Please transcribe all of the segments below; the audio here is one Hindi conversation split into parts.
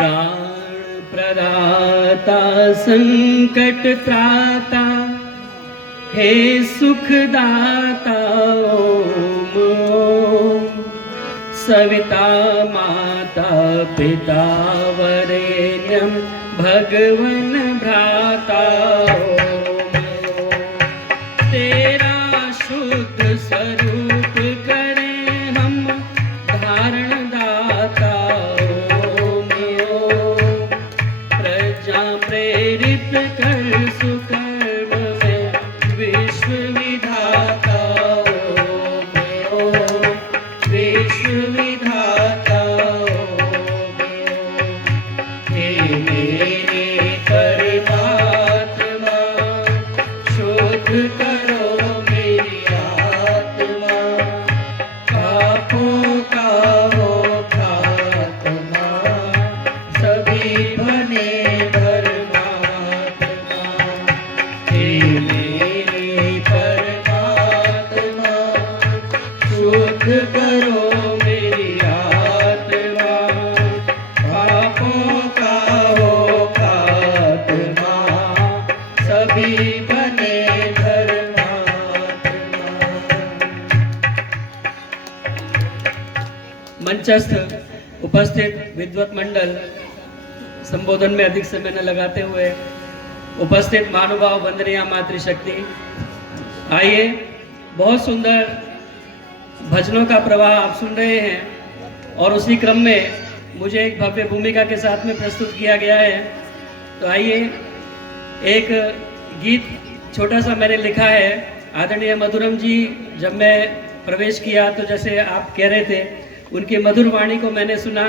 प्राण प्रदाता संकट त्राता हे सुखदाता ओम ओम। सविता माता पिता वरेण्यं भगवन भ्राता ओम ओम। तेरा शुद्ध स्वरूप करें हम धारण दाता ओम ओम। प्रजा प्रेरित कर सुकर्म में विश्व विधाता ओम ओम। विश्व विधाता ओम ओम। हे मेरे परमात्मा शुद्ध करो मेरी आत्मा। पापों का हो खात्मा सभी बने धर्मात्मा। हे मेरे परमात्मा शुद्ध करो मेरी आत्मा। पापों का हो खात्मा सभी बने धर्मात्मा। मंचस्थ उपस्थित विद्वत मंडल, संबोधन में अधिक समय न लगाते हुए उपस्थित महानुभाव, वंदनीय मातृशक्ति, आइए बहुत सुंदर भजनों का प्रवाह आप सुन रहे हैं और उसी क्रम में मुझे एक भव्य भूमिका के साथ में प्रस्तुत किया गया है। तो आइए एक गीत छोटा सा मैंने लिखा है। आदरणीय मधुरम जी जब मैं प्रवेश किया तो जैसे आप कह रहे थे उनकी मधुर वाणी को मैंने सुना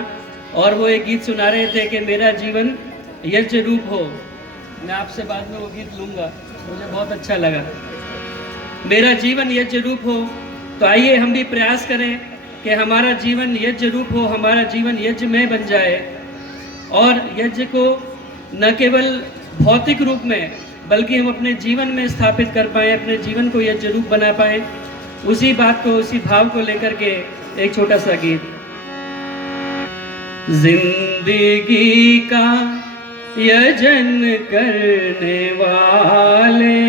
और वो एक गीत सुना रहे थे कि मेरा जीवन यज्ञ रूप हो। मैं आपसे बाद में वो गीत लूँगा, मुझे बहुत अच्छा लगा। मेरा जीवन यज्ञ रूप हो। तो आइए हम भी प्रयास करें कि हमारा जीवन यज्ञ रूप हो, हमारा जीवन यज्ञ में बन जाए और यज्ञ को न केवल भौतिक रूप में बल्कि हम अपने जीवन में स्थापित कर पाएँ, अपने जीवन को यज्ञ रूप बना पाएँ। उसी बात को, उसी भाव को लेकर के एक छोटा सा गीत। जिंदगी का यजन करने वाले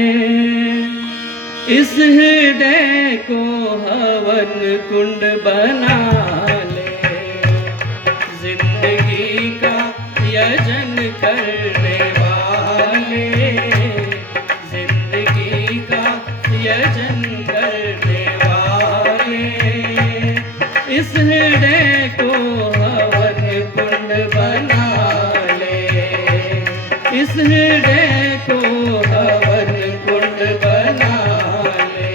इस हृदय को हवन कुंड बना ले। जिंदगी का यजन करने वाले, जिंदगी का यजन करने वाले इस हृदय को हवन कुंड बना ले। इस हृदय को हवन कुंड बना ले।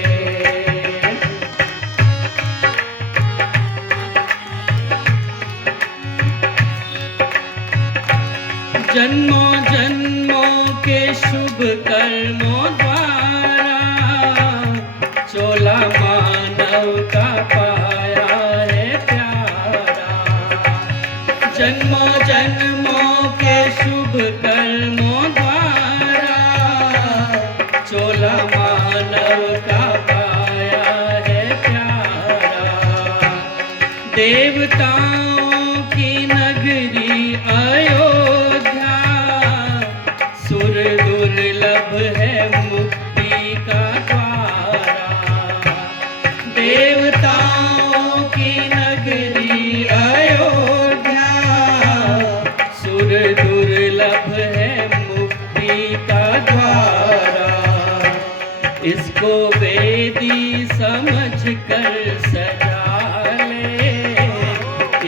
जन्मों जन्मों के शुभ कर्मों द्वारा चोला मानव का पाया है प्यारा। जन्मों जन्मों के शुभ कर्मों द्वारा चोला मानव का पाया है प्यारा। देवताओं की नगरी अयोध्या सुर दुर्लभ है मुक्ति का द्वारा। देवताओं की नगरी अयोध्या सुर दुर्लभ है मुक्ति का द्वारा। इसको वेदी समझ कर सजा ले।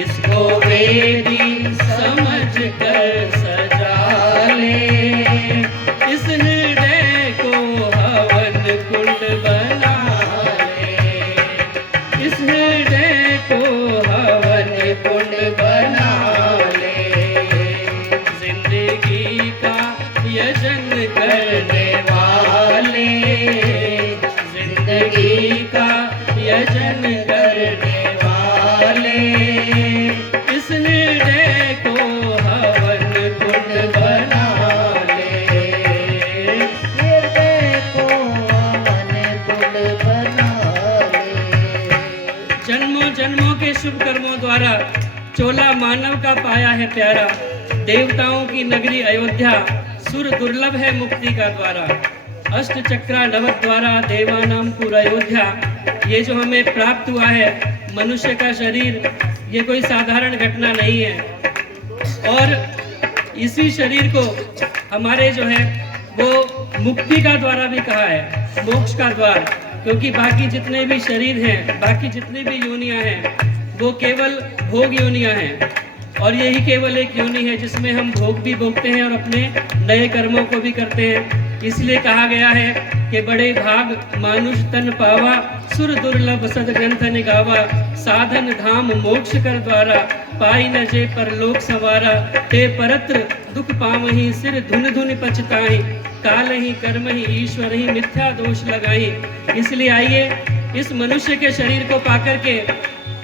इसको वेदी समझ कर सजा ले। इस हृदय को हवन कुंड बना ले। इस हृदय को हवन कुंड बना ले। जिंदगी का यजन करने वाले, जिंदगी का यजन करने वाले इस हृदय को हवन कुंड बना ले। हृदय को हवन कुंड बना ले। जन्मों जन्मों के शुभ कर्मों द्वारा चोला मानव का पाया है प्यारा। देवताओं की नगरी अयोध्या, सुर दुर्लभ है मुक्ति का द्वारा। अष्ट चक्रा नव द्वारा देवानाम पुर अयोध्या। ये जो हमें प्राप्त हुआ है मनुष्य का शरीर, ये कोई साधारण घटना नहीं है। और इसी शरीर को हमारे जो है वो मुक्ति का द्वारा भी कहा है, मोक्ष का द्वार। क्योंकि बाकी जितने भी शरीर हैं, बाकी जितनी भी योनियां हैं, वो केवल भोग योनियां हैं। और यही केवल एक योनि है जिसमें हम भोग भी भोगते हैं और अपने नए कर्मों को भी करते हैं। इसलिए कहा गया है कि बड़े भाग मानुष तन पावा, सुर दुर्लभ सदग्रंथ निगावा। साधन धाम मोक्ष कर द्वारा, पाई न जे परलोक सवारा। ते परत्र दुख पावहीं, सिर धुन धुन पछताई। काल ही कर्म ही ईश्वर ही मिथ्या दोष लगाई। इसलिए आइए इस मनुष्य के शरीर को पाकर के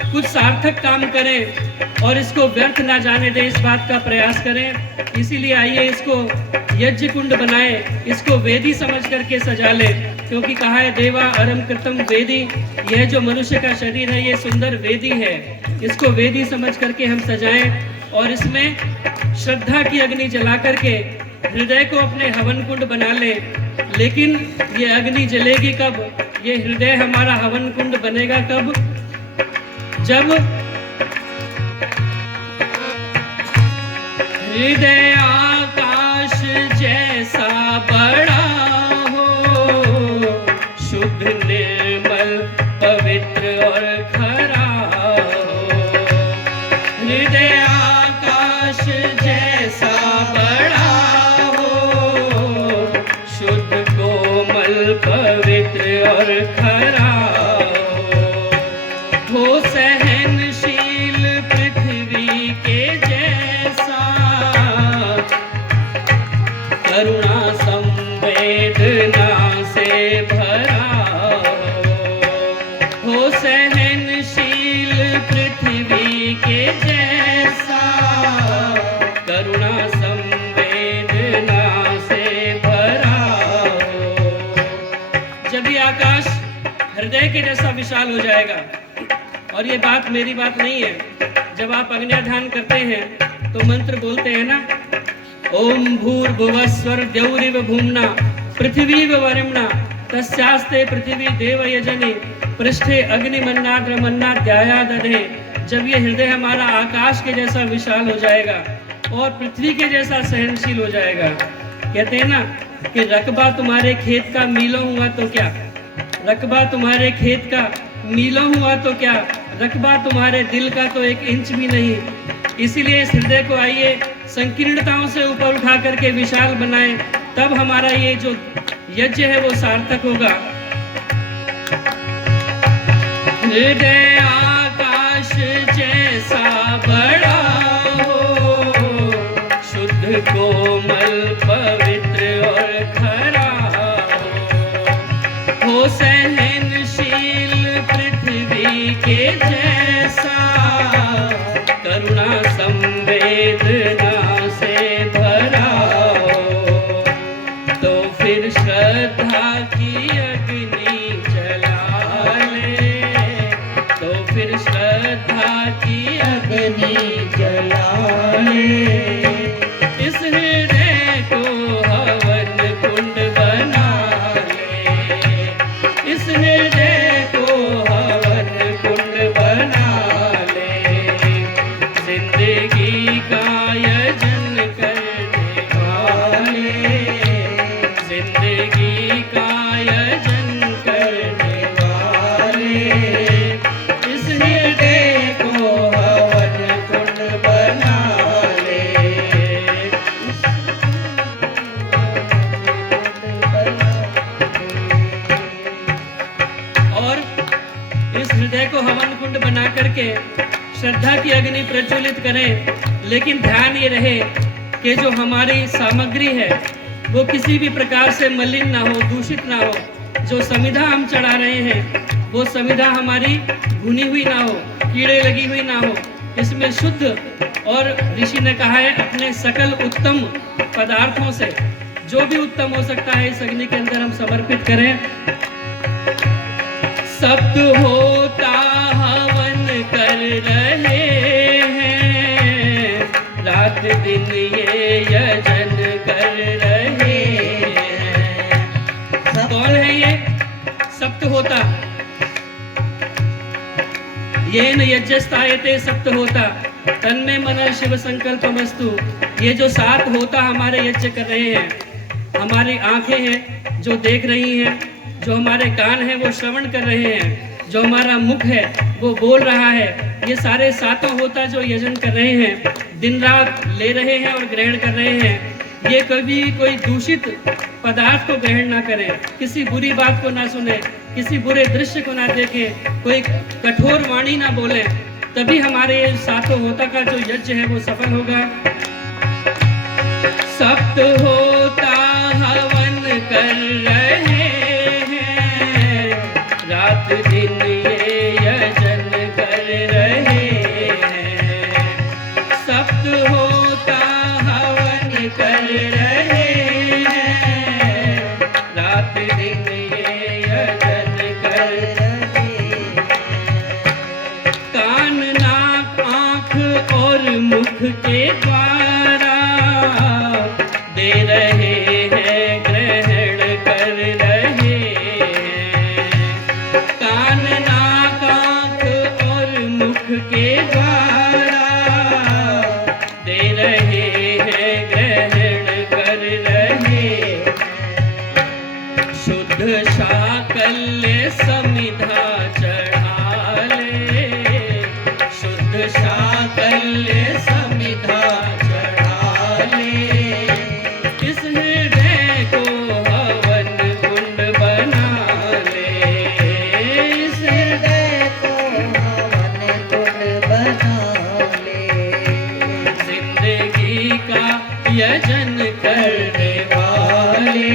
कुछ सार्थक काम करें और इसको व्यर्थ ना जाने दें, इस बात का प्रयास करें। इसीलिए आइए इसको यज्ञ कुंड बनाएं, इसको वेदी समझ करके सजा लें। क्योंकि कहा है देवा अरम कृतम वेदी, यह जो मनुष्य का शरीर है ये सुंदर वेदी है। इसको वेदी समझ करके हम सजाएं और इसमें श्रद्धा की अग्नि जला करके हृदय को अपने हवन कुंड बना लें। लेकिन ये अग्नि जलेगी कब? ये हृदय हमारा हवन कुंड बनेगा कब? जब हृदय आकाश जैसा बड़ा हो, शुद्ध निर्मल पवित्र और खरा हो। हृदय आकाश जैसा बड़ा हो, शुद्ध कोमल पवित्र और खरा हो। सहनशील पृथ्वी के जैसा, करुणा संवेदना से भरा हो। सहनशील पृथ्वी के जैसा, करुणा संवेदना से भरा हो। जब ये आकाश हृदय के जैसा विशाल हो जाएगा, और ये बात मेरी बात नहीं है, जब आप अग्न्याधान करते हैं तो मंत्र बोलते हैं ना, ओम भूर्भुवस्वर द्यौरिव भूम्ना पृथ्वीव वरिम्ना तस्यास्ते पृथ्वी देव यजनी पृष्ठे अग्निमन्नाद्र मन्नाद्याया दधे। जब ये हृदय हमारा आकाश के जैसा विशाल हो जाएगा और पृथ्वी के जैसा सहनशील हो जाएगा, कहते हैं ना कि रकबा तुम्हारे खेत का मीलों हुआ तो क्या, रकबा तुम्हारे खेत का मीलों हुआ तो क्या, रकबा तुम्हारे दिल का तो 1 इंच भी नहीं। इसीलिए इस हृदय को आइए संकीर्णताओं से ऊपर उठा करके विशाल बनाएं, तब हमारा ये जो यज्ञ है वो सार्थक होगा। हृदय आकाश जैसा बड़ा हो, शुद्ध कोमल पवित्र और खरा हो। सहनशील पृथ्वी के जैसा, करुणा संवेदना से भरा हो। तो फिर श्रद्धा की अग्नि जला ले, तो फिर श्रद्धा की अग्नि जला ले। इस हृदय को हवन कुंड बना ले, इस हृदय को हवन कुंड बना ले। जिंदगी का यजन करने वाले, जिंदगी का यजन करने वाले, इस हृदय को हवन कुंड बना ले। और इस हृदय को हवन कुंड बना करके श्रद्धा की अग्नि प्रज्वलित करें। लेकिन ध्यान ये रहे कि जो हमारी सामग्री है वो किसी भी प्रकार से मलिन ना हो, दूषित ना हो। जो समिधा हम चढ़ा रहे हैं वो समिधा हमारी भुनी हुई ना हो, कीड़े लगी हुई ना हो। इसमें शुद्ध, और ऋषि ने कहा है अपने सकल उत्तम पदार्थों से जो भी उत्तम हो सकता है इस अग्नि के अंदर हम समर्पित करें। सप्त होता हवन कर रहे हैं, रात दिन येन यज्ञस्तायते सप्त होता तन्मे मन शिव संकल्पमस्तु। ये जो 7 होता हमारे यज्ञ कर रहे हैं, हमारी आंखें हैं जो देख रही हैं, जो हमारे कान हैं वो श्रवण कर रहे हैं, जो हमारा मुख है वो बोल रहा है, ये सारे 7 होता जो यजन कर रहे हैं, दिन रात ले रहे हैं और ग्रहण कर रहे हैं। ये कभी कोई दूषित पदार्थ को ग्रहण ना करें, किसी बुरी बात को ना सुने, किसी बुरे दृश्य को ना देखें, कोई कठोर वाणी ना बोले, तभी हमारे 7 होता का जो यज्ञ है वो सफल होगा। सप्त होता हवन कर रहे हैं, रात दिन ये यजन कर रहे हैं। सप्त होता हवन कर रहे हैं, रात दिन ये यजन कर रहे हैं। कान नाक आँख और मुख के द्वारा दे रहे हैं, ग्रहण कर रहे हैं। कान नाक आँख और मुख के द्वारा दे रहे हैं, ग्रहण कर रहे हैं। शुद्ध शाकल्य समिधा चढ़ा ले, शुद्ध शाकल्य समिधा चढ़ा ले। इस हृदय को हवन कुंड बना ले, इस हृदय को हवन कुंड बना ले। जिंदगी का यजन करने वाले,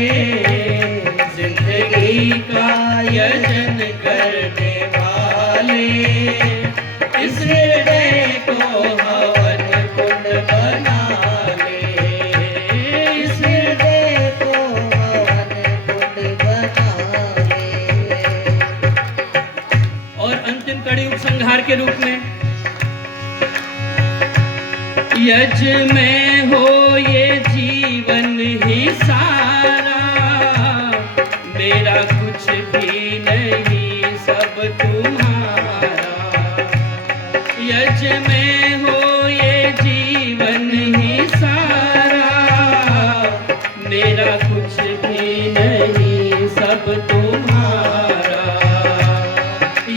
जिंदगी का यजन करने वाले, इस हृदय को हवन कुंड बना ले, इस हृदय को हवन कुंड बना ले। और अंतिम कड़ी उपसंहार के रूप में, यज्ञ में हो ये जीवन ही सारा, मेरा कुछ भी नहीं सब तुम्हारा। यज्ञ में हो ये जीवन ही सारा, मेरा कुछ भी नहीं सब तुम्हारा।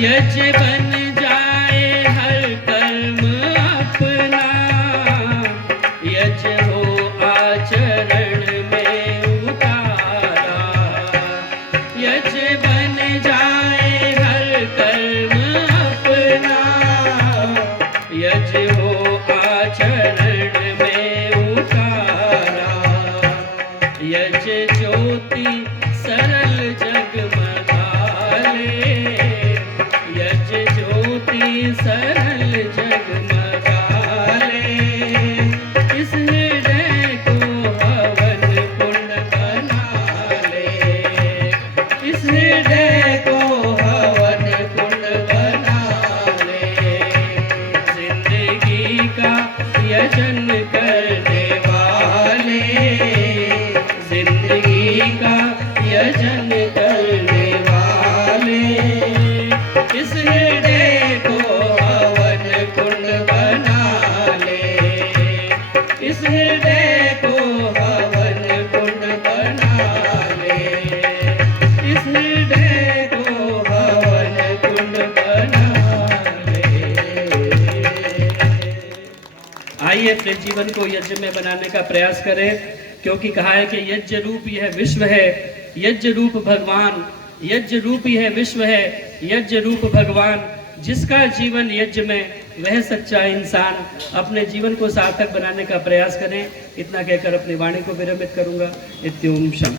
यज्ञ बन जाए हर कर्म अपना, यज्ञ हो आचरण में उतारा। यज्ञ बन जाए हर कर्म अपना, यज्ञ हो आचरण में उतारा। यज्ञ ज्योति सरल जगमगाले, यज्ञ ज्योति सरल जगमगाले। इस हृदय को हवन कुंड बना ले, इस हृदय को हवन कुंड बना ले। जिंदगी का यजन करने वाले, जिंदगी का यजन करने वाले, इस हृदय को हवन कुंड बना ले, इस हृदय को हवन कुंड बना ले, इस हृदय को हवन कुंड बना ले। आइए अपने जीवन को यज्ञ में बनाने का प्रयास करें, क्योंकि कहा है कि यज्ञ रूप यह विश्व है, यज्ञ रूप भगवान, यज्ञ रूप यह विश्व है, यज्ञ रूप भगवान। जिसका जीवन यज्ञ में, वह सच्चा इंसान। अपने जीवन को सार्थक बनाने का प्रयास करें। इतना कहकर अपनी वाणी को विरमित करूंगा। इत्योम शम।